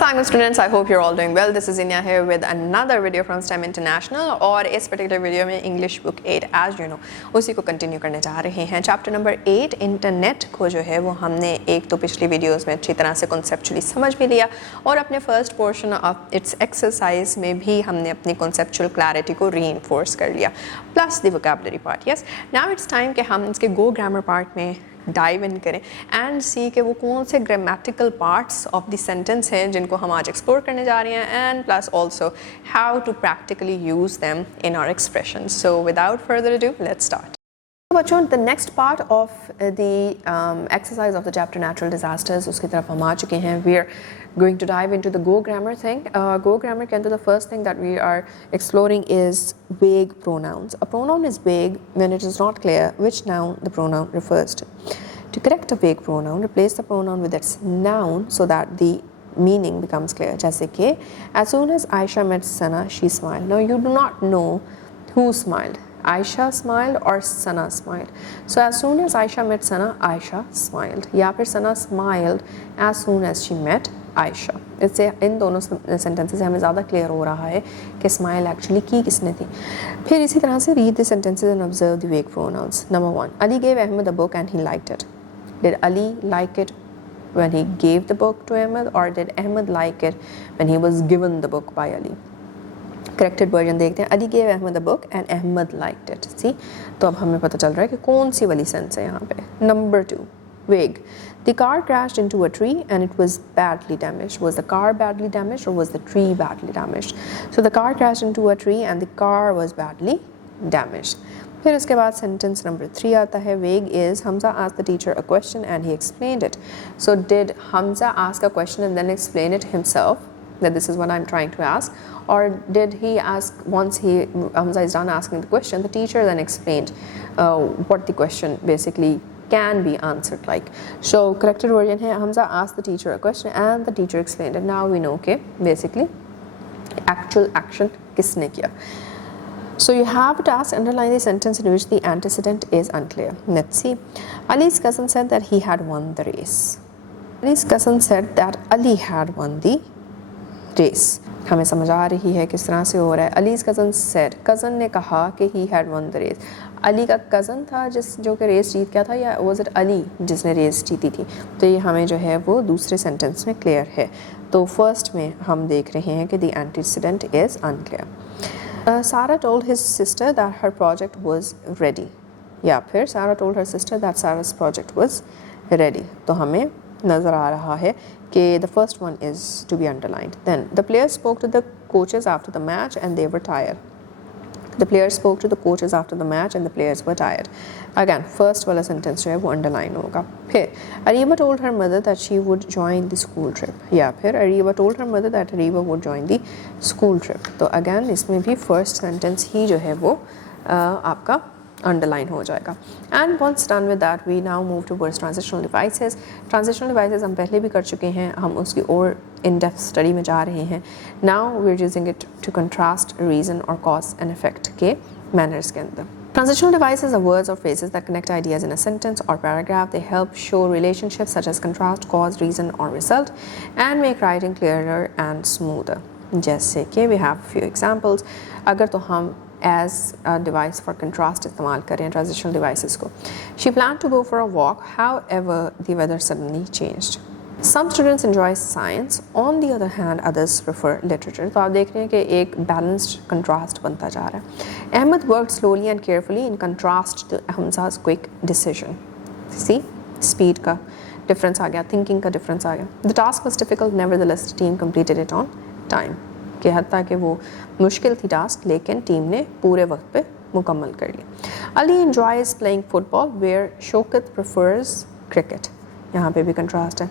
Assalamualaikum students, I hope you're all doing well. This is Inya here with another video from STEM International और इस particular video में English book 8 as you know उसी को continue करने जा रहे हैं। चैप्टर नंबर 8 इंटरनेट को जो है वो हमने एक तो पिछली वीडियोस में अच्छी तरह से कॉन्सेप्चुअली समझ भी लिया और अपने first portion of its exercise में भी हमने अपनी कॉन्सेप्चुअल क्लैरिटी को रीइंफोर्स कर लिया plus the vocabulary part. Yes, now it's time कि हम इसके गो ग्रामर पार्ट में डाइव इन करें एंड सी के वो कौन से grammatical parts of the sentence हैं जिनको हम आज एक्सप्लोर करने जा रहे हैं and plus also how to practically use them in our expressions. So without further ado let's start. बच्चों, the next part of the exercise of the chapter natural disasters उसकी तरफ हम आ चुके हैं। We are going to dive into the go grammar thing. Go grammar के अंदर the first thing that we are exploring is vague pronouns. A pronoun is vague when it is not clear which noun the pronoun refers to. To correct a vague pronoun, replace the pronoun with its noun so that the meaning becomes clear. जैसे कि as soon as Aisha met Sana, she smiled. Now you do not know who smiled. Aisha smiled or Sana smiled. So as soon as Aisha met Sana, Aisha smiled. या फिर Sana smiled as soon as she met Aisha. इससे इन दोनों sentences से हमें ज़्यादा clear हो रहा है कि स्माइल एक्चुअली की किसने थी। फिर इसी तरह से read the sentences and observe the way pronounce. Number 1, Ali gave Ahmed a book and he liked it. Did Ali like it when he gave the book to Ahmed or did Ahmed like it when he was given the book by Ali? Corrected version देखते हैं। Ali gave Ahmed a book and Ahmed liked it. See, तो अब हमें पता चल रहा है कि कौन सी वाली सेंस है यहाँ पे। Number 2, vague. The car crashed into a tree and it was badly damaged. Was the car badly damaged or was the tree badly damaged? So the car crashed into a tree and the car was badly damaged. फिर उसके बाद sentence number 3 आता है। Vague is Hamza asked the teacher a question and he explained it. So did Hamza ask a question and then explain it himself that this is what I'm trying to ask, or did he ask once Hamza is done asking the question, the teacher then explained what the question basically can be answered like. So corrected version है Hamza asked the teacher a question and the teacher explained it. Now we know okay basically actual action किसने किया. So you have to ask underline the sentence in which the antecedent is unclear. Let's see. Ali's cousin said that he had won the race. Ali's cousin said that Ali had won the race. हमें समझ आ रही है किस तरह से हो रहा है। अलीज़ कज़न सेड, कज़न ने कहा कि he had won the race. Ali का कज़न था जो कि रेस जीत गया था या वाज इट अली जिसने रेस जीती थी? तो ये हमें जो है वो दूसरे सेंटेंस में क्लियर है। तो फर्स्ट में हम देख रहे हैं कि the antecedent is unclear. Sarah told his sister that her project was ready, या फिर Sarah told her sister that Sarah's project was ready. तो हमें नज़र आ रहा है कि the first one is to be underlined. Then the players spoke to the coaches after the match and they were tired. The players spoke to the coaches after the match and the players were tired. Again, first वाला sentence जो है वो underline होगा। फिर Ariba told her mother that she would join the school trip, या फिर Ariba told her mother that Ariba would join the school trip। तो again इसमें भी first sentence ही जो है वो आपका अंडरलाइन हो जाएगा। And once done with that we now move towards transitional devices. Transitional devices हम पहले भी कर चुके हैं, हम उसकी और इन डेप्थ स्टडी में जा रहे हैं। Now we are using it to contrast reason और कॉज एंड इफेक्ट के मैनर्स के अंदर। Transitional devices are words or phrases that connect ideas in a sentence or paragraph. They help show relationships such as contrast, cause, reason or result and make writing clearer and smoother. जैसे कि we have a few examples. अगर तो हम as a device for contrast इस्तेमाल करें transitional devices को। She planned to go for a walk, however the weather suddenly changed. Some students enjoy science, on the other hand others prefer literature. तो आप देख रहे हैं कि एक balanced contrast बनता जा रहा है। Ahmed worked slowly and carefully in contrast to Hamza's quick decision. See, speed का difference आ गया, thinking का difference आ गया। The task was difficult, nevertheless the team completed it on time. कि हत्ता कि वो मुश्किल थी टास्क लेकिन टीम ने पूरे वक्त पे मुकम्मल कर लिया। Ali enjoys playing football where Shaukat prefers cricket। यहाँ पे भी कंट्रास्ट है।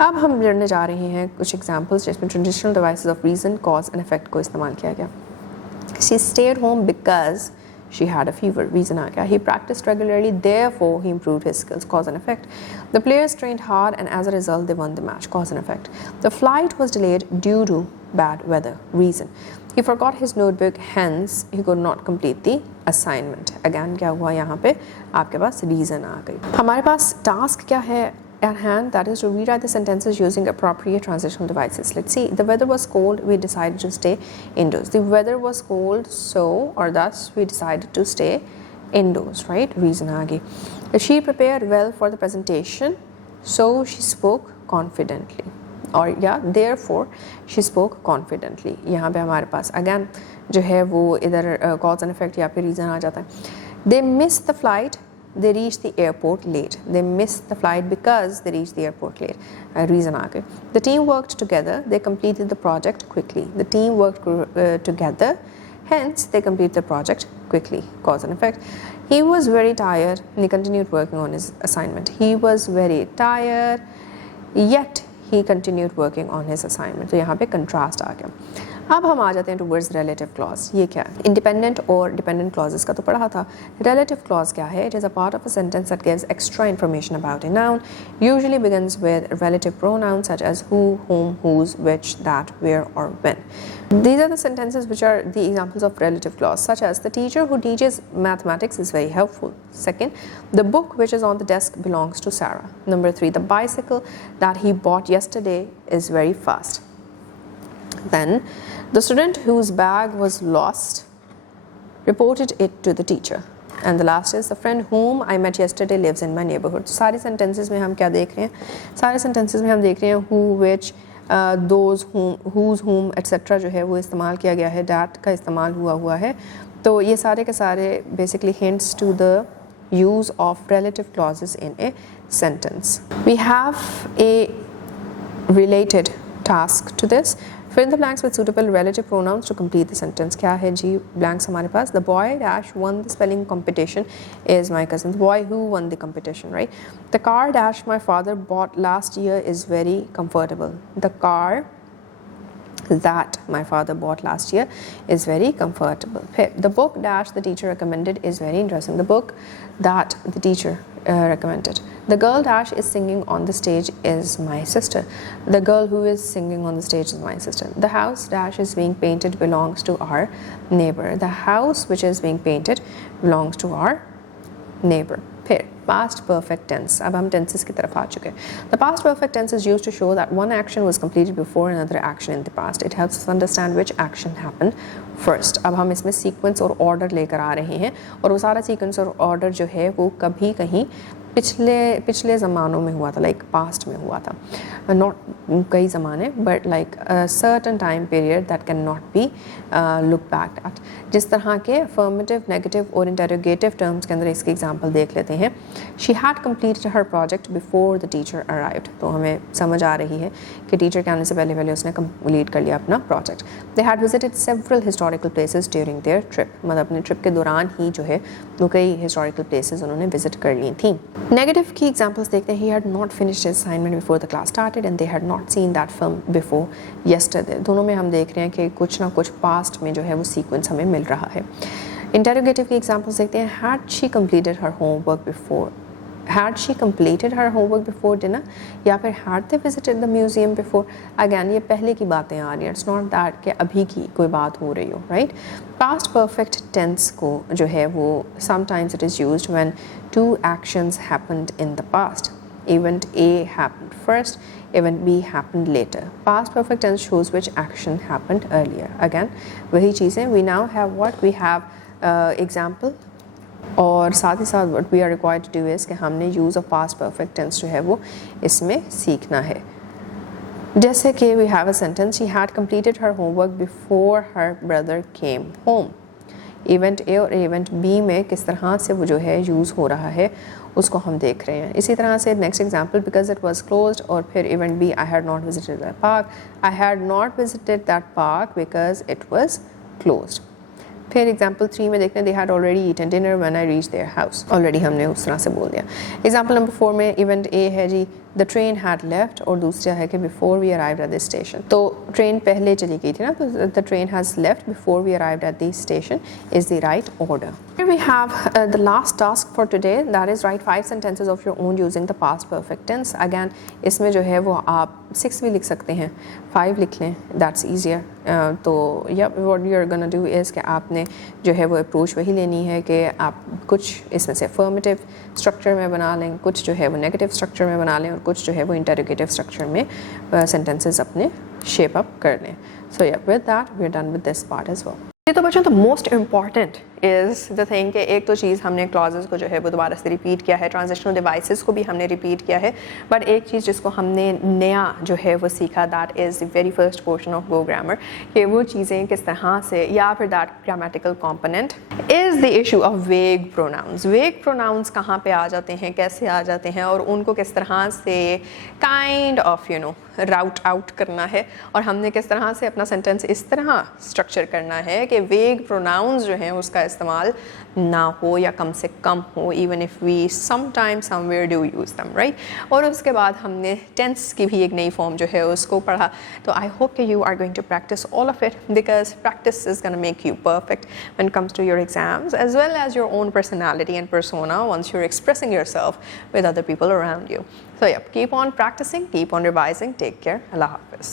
अब हम लड़ने जा रहे हैं कुछ एग्जांपल्स जिसमें traditional devices of reason, cause and effect को इस्तेमाल किया गया। She stayed home because she had a fever, reason आ गया। He practiced regularly, therefore he improved his skills, cause and effect। The players trained hard and as a result they won the match, cause and effect। The flight was delayed due to bad weather, reason। He forgot his notebook, hence he could not complete the assignment। Again क्या हुआ यहाँ पे आपके पास reason आ गई। हमारे पास task क्या है, at hand, that is to rewrite the sentences using appropriate transitional devices. Let's see. The weather was cold, we decided to stay indoors. The weather was cold, so or thus we decided to stay indoors, right? Reason आगे. She prepared well for the presentation, so she spoke confidently. और या therefore she spoke confidently. यहाँ पे हमारे पास again जो है वो इधर cause and effect या फिर reason आ जाता है. They missed the flight. They reached the airport late. They missed the flight because they reached the airport late. Reason आगे. The team worked together. They completed the project quickly. The team worked together. Hence, they completed the project quickly. Cause and effect. He was very tired and he continued working on his assignment. He was very tired, yet he continued working on his assignment. तो यहाँ पे contrast आ गया. अब हम आ जाते हैं towards relative clause. ये क्या है? Independent और dependent clauses का तो पढ़ा था. Relative clause क्या है? It is a part of a sentence that gives extra information about a noun. Usually begins with relative pronouns such as who, whom, whose, which, that, where, or when. These are the sentences which are the examples of relative clause, such as the teacher who teaches mathematics is very helpful. Second, the book which is on the desk belongs to Sarah. Number 3, the bicycle that he bought yesterday is very fast. Then, the student whose bag was lost reported it to the teacher. And the last is the friend whom I met yesterday lives in my neighborhood. सारी sentences में हम क्या देख रहे हैं? सारे sentences में हम देख रहे हैं who, which, those, whom, whose, whom, etc. जो है वो इस्तेमाल किया गया है, that का इस्तेमाल हुआ है. तो ये सारे के सारे basically hints to the use of relative clauses in a sentence. We have a related task to this. Fill in the blanks with suitable relative pronouns to complete the sentence. क्या है जी blanks हमारे पास? The boy dash won the spelling competition is my cousin. The boy who won the competition, right? The car dash my father bought last year is very comfortable. The car that my father bought last year is very comfortable. The book dash the teacher recommended is very interesting. The book that the teacher recommended. The girl dash is singing on the stage is my sister. The girl who is singing on the stage is my sister. The house dash is being painted belongs to our neighbor. The house which is being painted belongs to our neighbor. फिर past perfect tense. अब हम tenses की तरफ आ चुके हैं. The past perfect tense is used to show that one action was completed before another action in the past. It helps us understand which action happened first. अब हम इसमें sequence और order लेकर आ रहे हैं और वो सारा sequence और order जो है वो कभी कहीं पिछले ज़मानों में हुआ था, लाइक पास्ट में हुआ था, नॉट कई ज़माने but like certain time period that can not be look back at. जिस तरह के अफर्मेटिव, नेगेटिव और इंटरोगेटिव टर्म्स के अंदर इसके एग्जांपल देख लेते हैं. She had completed her project before the teacher arrived. तो हमें समझ आ रही है कि टीचर के आने से पहले उसने कंप्लीट कर लिया अपना project. They had visited several historical places during their trip. मतलब अपने ट्रिप के दौरान ही जो है वो कई हिस्टोरिकल प्लेसेस उन्होंने विजिट कर ली थी. Negative key examples देखते हैं. He had not finished his assignment before the class started and they had not seen that film before yesterday. दोनों में हम देख रहे हैं कि कुछ ना कुछ past में जो है वो sequence हमें मिल रहा है. Interrogative की examples देखते हैं. Had she completed her homework before? Had she completed her homework before dinner? या फिर had they visited the museum before? Again ये पहले की बातें आ रही हैं. It's not that कि अभी की कोई बात हो रही हो, right? Past perfect tense को जो है वो sometimes it is used when two actions happened in the past. Event A happened first, event B happened later. Past perfect tense shows which action happened earlier. Again वही चीज़ें. We now have what? We have example. और साथ ही साथ what we are required to do is कि हमने use of past perfect tense जो है वो इसमें सीखना है. जैसे कि we have a sentence. She had completed her homework before her brother came home. Event A और event B में किस तरह से वो जो है यूज़ हो रहा है उसको हम देख रहे हैं. इसी तरह से next example, because it was closed, और फिर event B, I had not visited that park. I had not visited that park because it was closed. फिर एग्जाम्पल 3 में देखते हैं. They had already eaten dinner when I reach their house. Already हमने उस तरह से बोल दिया. एग्जाम्पल नंबर 4 में इवेंट ए है जी द ट्रेन हैड लेफ्ट, और दूसरा है कि before we arrived at the station. तो ट्रेन पहले चली गई थी ना, तो the train has left before we arrived at the station is the right order. Here we have the last task for today, that is write 5 sentences of your own using the past perfect tense. Again इसमें जो है वो आप 6 भी लिख सकते हैं, 5 लिख लें, that's easier. तो what you're gonna do is कि आपने जो है वो अप्रोच वही लेनी है कि आप कुछ इसमें से affirmative स्ट्रक्चर में बना लें, कुछ जो है वो नेगेटिव स्ट्रक्चर में बना लें और कुछ जो है वो इंटरोगेटिव स्ट्रक्चर में सेंटेंसेस अपने शेप अप कर लें. So yeah with that we are done with this part as well. ये तो बच्चों the most important is the thing कि एक तो चीज़ हमने क्लॉजेस को जो है वो दोबारा से रिपीट किया है, ट्रांजिशनल डिवाइसेस को भी हमने रिपीट किया है, बट एक चीज़ जिसको हमने नया जो है वो सीखा that is the very first portion of go grammar, कि वो चीज़ें किस तरह से या फिर that grammatical component is the issue of वेग प्रोनाउंस. वेग प्रोनाउंस कहाँ पे आ जाते हैं, कैसे आ जाते हैं और उनको किस तरह से काइंड ऑफ राउट आउट करना है, और हमने किस तरह से अपना सेंटेंस इस तरह स्ट्रक्चर करना है कि वेग प्रोनाउंस जो हैं उसका इस्तेमाल ना हो या कम से कम हो, even if we sometime somewhere do use them, right. और उसके बाद हमने टेंस की भी एक नई फॉर्म जो है उसको पढ़ा. तो आई होप कि you are going to practise all of it, because practice is gonna make you perfect when comes to your exams as well as your own personality and persona once you're expressing yourself with other people around you. So yeah, keep on practicing, keep on revising. Take care. Allah Hafiz.